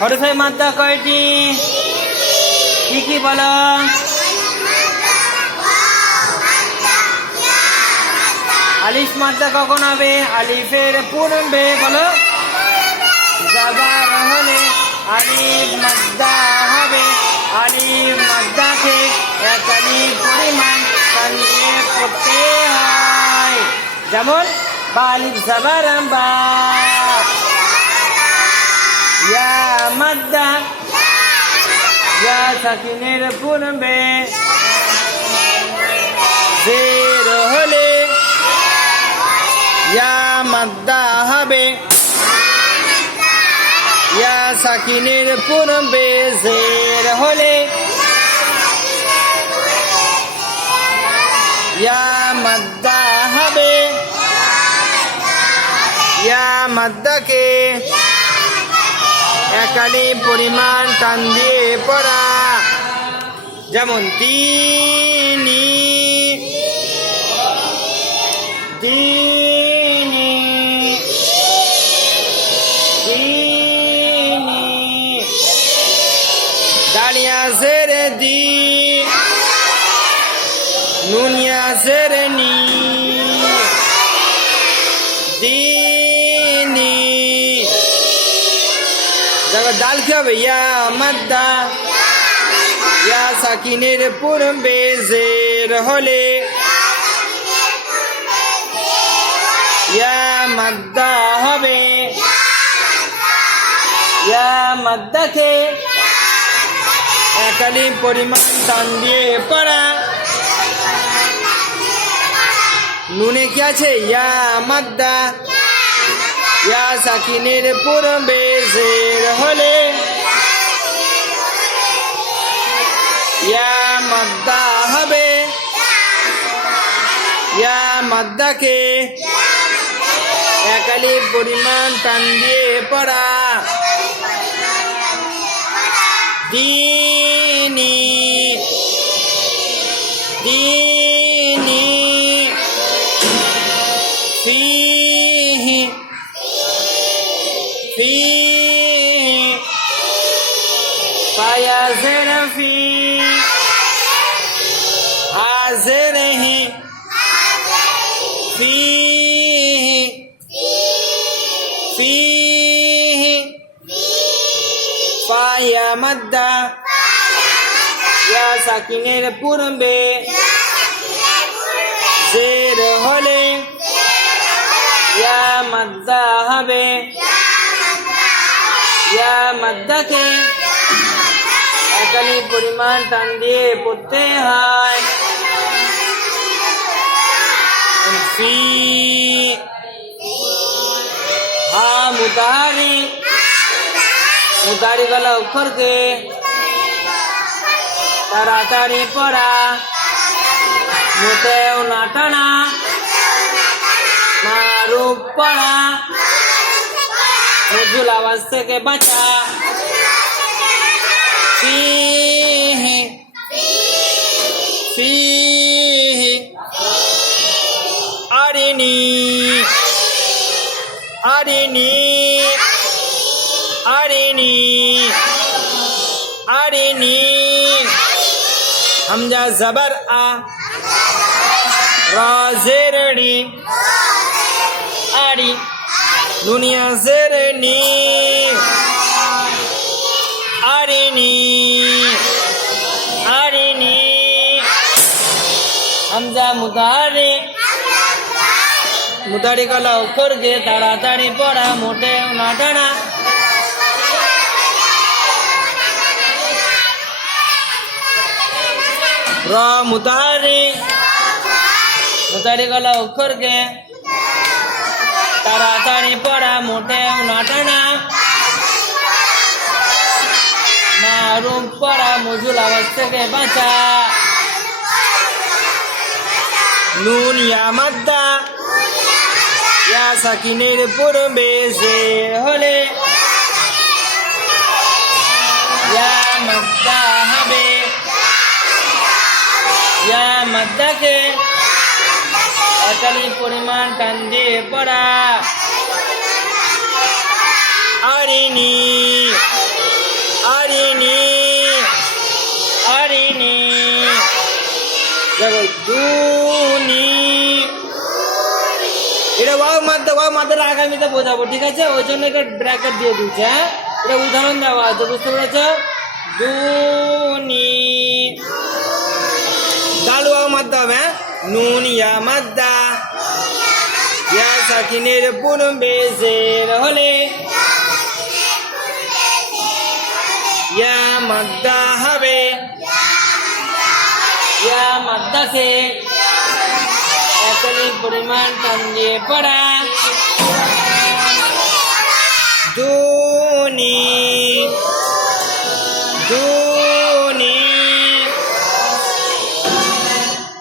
হরফে মাদ্দা কয়টি? কি কি বলো? আলিফ মাদ্দা কখন হবে? আলিফের পূর্বে বলো। জাবার হলে আলিফ মাদ্দা হবে। আলিফ মাদ্দাকে এক আলিফ পরিমাণ টান দিয়ে পড়তে হয়। যেমন বা আলিফ জাবার বা, ইয়া মাদ্দা, ইয়া সাকিনের পূর্বে জের হলে ইয়া মাদ্দা হবে। ইয়া সাকিনের পূর্বে জের হলে ইয়া মাদ্দা হবে। ইয়া মাদ্দাকে এক আলিফ পরিমাণ টান দিয়ে পড়া। যেমন দিনি, দিনি, দিনি, দালিয়া জেরে দি, নুনিয়া জেরে নি, দিনি। দেখো দাল কি হবে? ইয়া মাদ্দা, ইয়া সাকিনের পূর্বে জের হলে ইয়া মাদ্দা হবে। ইয়া মাদ্দাকে এক আলিফ পরিমাণ টান দিয়ে পড়া। নুনে কি আছে? ইয়া মাদ্দা, ইয়া সাকিনের পূর্বে জের হলে ইয়া মাদ্দা হবে। ইয়া মাদ্দাকে এক আলিফ পরিমাণ টান দিয়ে পড়া। দিনি, দিনি, ফিহি, ফিহি, ফায়াজের ফি, হাজের হি, ফিহি, ফিহি, ফায়া মাদ্দা, ইয়া সাকিনের পূর্বে জের হলে ইয়া মাদ্দা হবে। ইয়া মাদ্দাকে এক আলিফ পরিমাণ টান দিয়ে পড়তে হয়। ফি, হা মুতাহারি, মুতাহারি গলা অক্ষরকে তাড়াতাড়ি পড়া। মোটেও না টানা, মারুফ পড়া, মজুল আওয়াজ থেকে বাঁচা। ফিহি, ফিহি, আরিনি, আরিনি, আরিনি, আরিনি। হামজা জবর আ, রা জের রি, আরি, নুনিয়া জের নি, আরিনি, আরিনি। হামজা মুতাহারি, মুতাহারি গলা অক্ষরকে তাড়াতাড়ি পড়া। মোটেও না টানা, র মুতাহারি, মুতাহারি গলা অক্ষরকে তাড়াতাড়ি পড়া। মোটেও না টানা, মারুফ পড়া, মজুল আওয়াজ থেকে বাঁচা। নুন ইয়া মাদ্দা, ইয়া সাকিনের পূর্বে জের হলে ইয়া মাদ্দা হবে। ইয়া মাদ্দাকে এক আলিফ পরিমাণ টান দিয়ে পড়া। আরিনি, আমাদের আগামীতে বোঝাবো, ঠিক আছে? ওই জন্য একটা ব্র্যাকেট দিয়ে দিচ্ছে। হ্যাঁ, এটা উদাহরণ দেওয়া আছে, বুঝতে পেরেছ? দুনি ডাল ওয়াও মাদ্দা হবে। হ্যাঁ, নুন ইয়া মাদ্দা, ইয়া সাকিনের পূর্বে জের হলে ইয়া মাদ্দা হবে। ইয়া মাদ্দাকে একলি পরিমাণ টান দিয়ে পড়া। দুনি দু